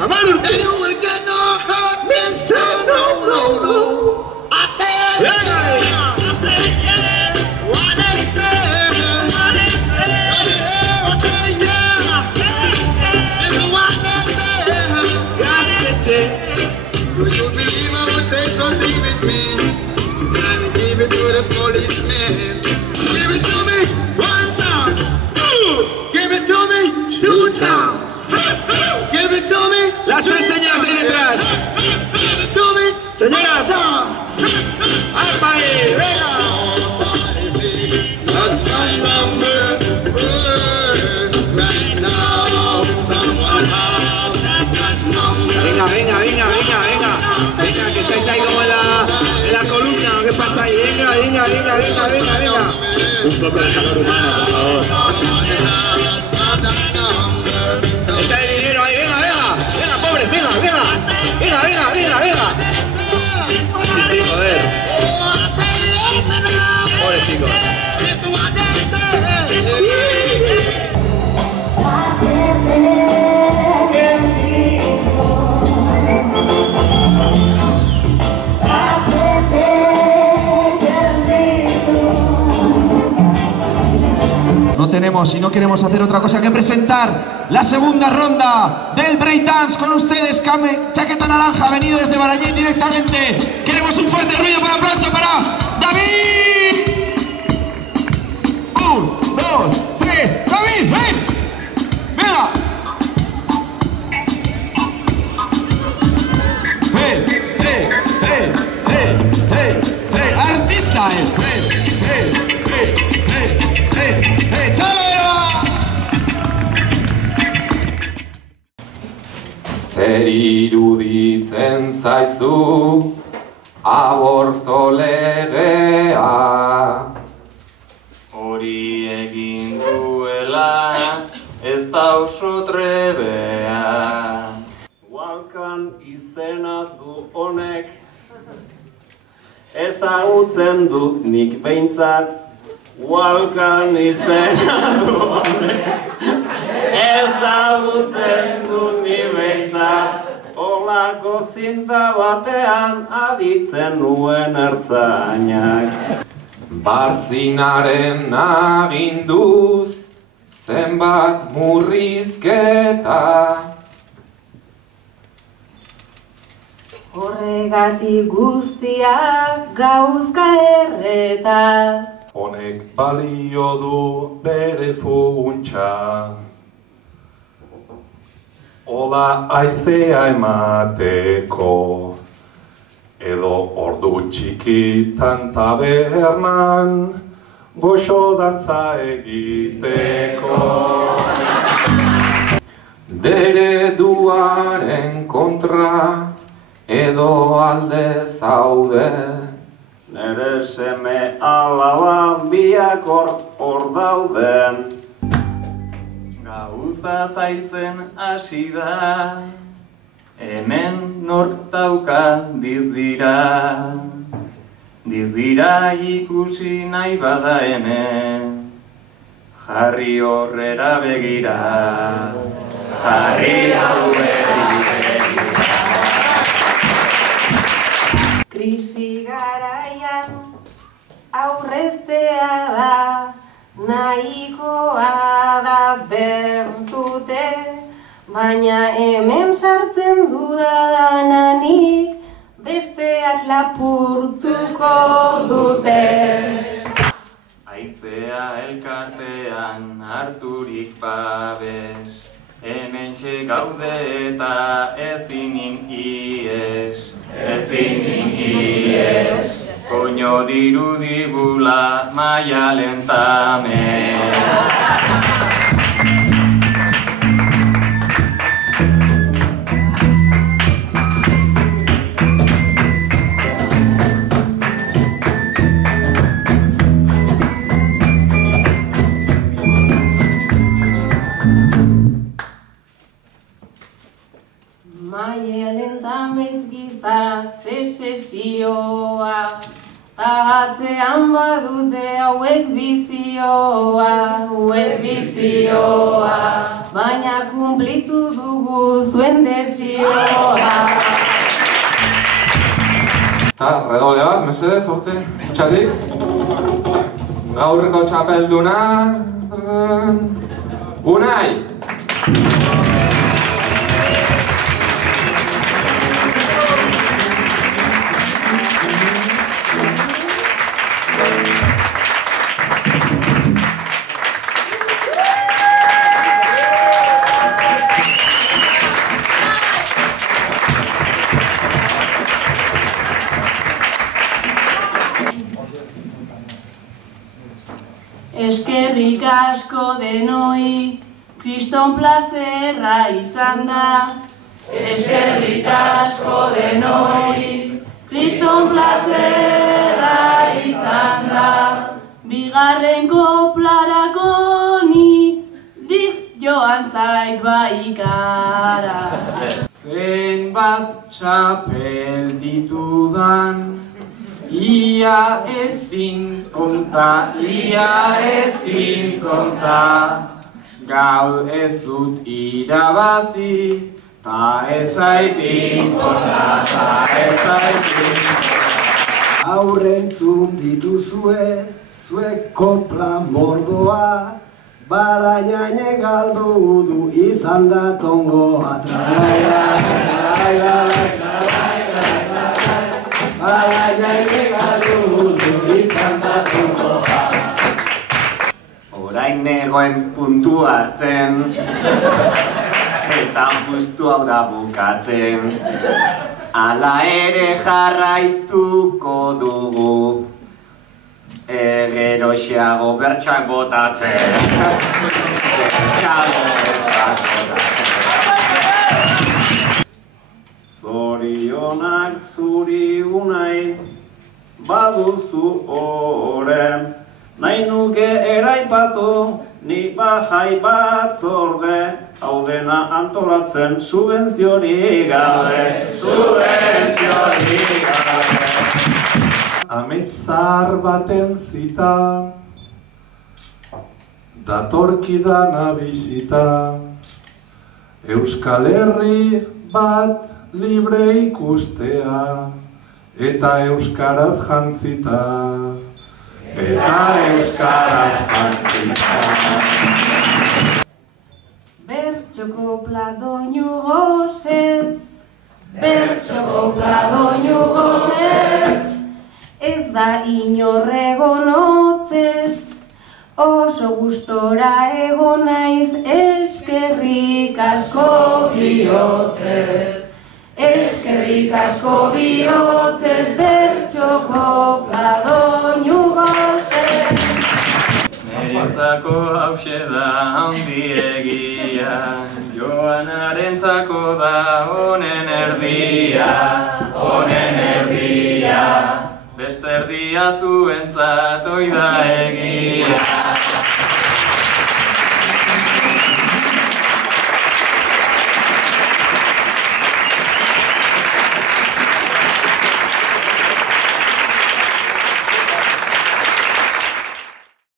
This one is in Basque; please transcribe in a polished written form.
Amar urte. And you will get no hurt. Me say no, no, no. I said yeah. I said yeah. What they say. What they say. I said yeah. This is what they say. Gas the check. Do you believe I would take something with me and give it to the policeman? Give it to me 1 time. Give it to me 2 times. Give it to me. Las tres señoras ahí detrás. Give it to me. Señoras. ¡Apa ahí! ¡Venga! That's my number. Right now, someone else has that number. Venga, venga, venga, venga, venga. Venga, que estáis ahí como en la columna. ¿Qué pasa ahí? Venga, venga, venga, venga, venga, venga. Un poco de calor humano, por favor. Echa el dinero ahí, venga, venga. Venga, pobres, venga, venga. Venga, venga, venga, venga. Sí, sí, joder. Pobres chicos. No tenemos y no queremos hacer otra cosa que presentar la segunda ronda del breakdance con ustedes. Chaqueta Naranja, venido desde Barallé directamente. Queremos un fuerte ruido para aplauso para David. 1, 2, 3. David, ven. Venga. Hey, hey, hey, hey, hey, hey. Artista es. Hey, hey, hey, hey, hey, hey. ¡Chalera! Zer iruditzen zaizu aborto legea? Hori egin duela ez da oso trebea. Walkan izena du honek, ezagutzen dut nik behintzat. Walkan izena du honek, ezagutzen dut nik behintzat. Olako zinta batean aditzen nuen ertzainak. Barzinaren aginduz zenbat murrizketa. Horregatik guztiak gauzka erreta. Honek balio du bere funtsa. Ola aizea emateko, edo ordu txikitan tabernan, goxo dantza egiteko. Bere duaren kontra edo alde zaude. Nere seme alaba biak hor dauden. Gauza zailtzen hasi da, hemen nork dauka dizdira. Dizdira ikusi nahi bada hemen, jarri horrera begira. Jarri haueri begira. Krisi garaian aurreztea da, nahikoa da bertute, baina hemen sartzen dudananik besteak lapurtuko dute. Aizea elkartean harturik babes, hementxe gaude eta ezinin ies. Ezinin ies. Koño dirudibula maialen tamen. Maialen tamez gizartze sesioa, ta atzean badute hauek bizioa, baina kumplitu dugu dugu zuen desioa. Eta, redoble bat, mesedez, hortze, txatik. Gaurreko txapelduna... Unai! Eskerrik asko denoi, kriston plazerra izan da. Eskerrik asko denoi, kriston plazerra izan da. Bigarren koplarako nik joan zait baikara. Zenbat txapel ditudan, ia ezin konta, gaur ez dut irabazi, ta ez zaitin konta, Aurrentzun dituzue, zuek kopla mordoa, barainaine galdu du izan da tongoa. Barainaine galdu du izan da tongoa. Orain negoen puntu hartzen, eta justu hau da bukatzen. Hala ere jarraituko dugu, geroxeago bertsoak botatzen. Zorionak zuri unai, baduzu oren, nahi nuke eraipatu, nik bajai bat zorde, hau dena antolatzen subentziorik gabe, Ametzar baten zita, datorkidana bisita, Euskal Herri bat libre ikustea, eta euskaraz jantzita. Bertxoko pladoinu gozez, ez da inorregon hotzez, oso gustora egon naiz eskerrik asko bihotzez. Eskerrik asko bihotzez, bertxoko pladoinu gozez. Niretzako hause da handiegia, Joanarentzako da honen erdia. Beste erdia zuentzat oida egia.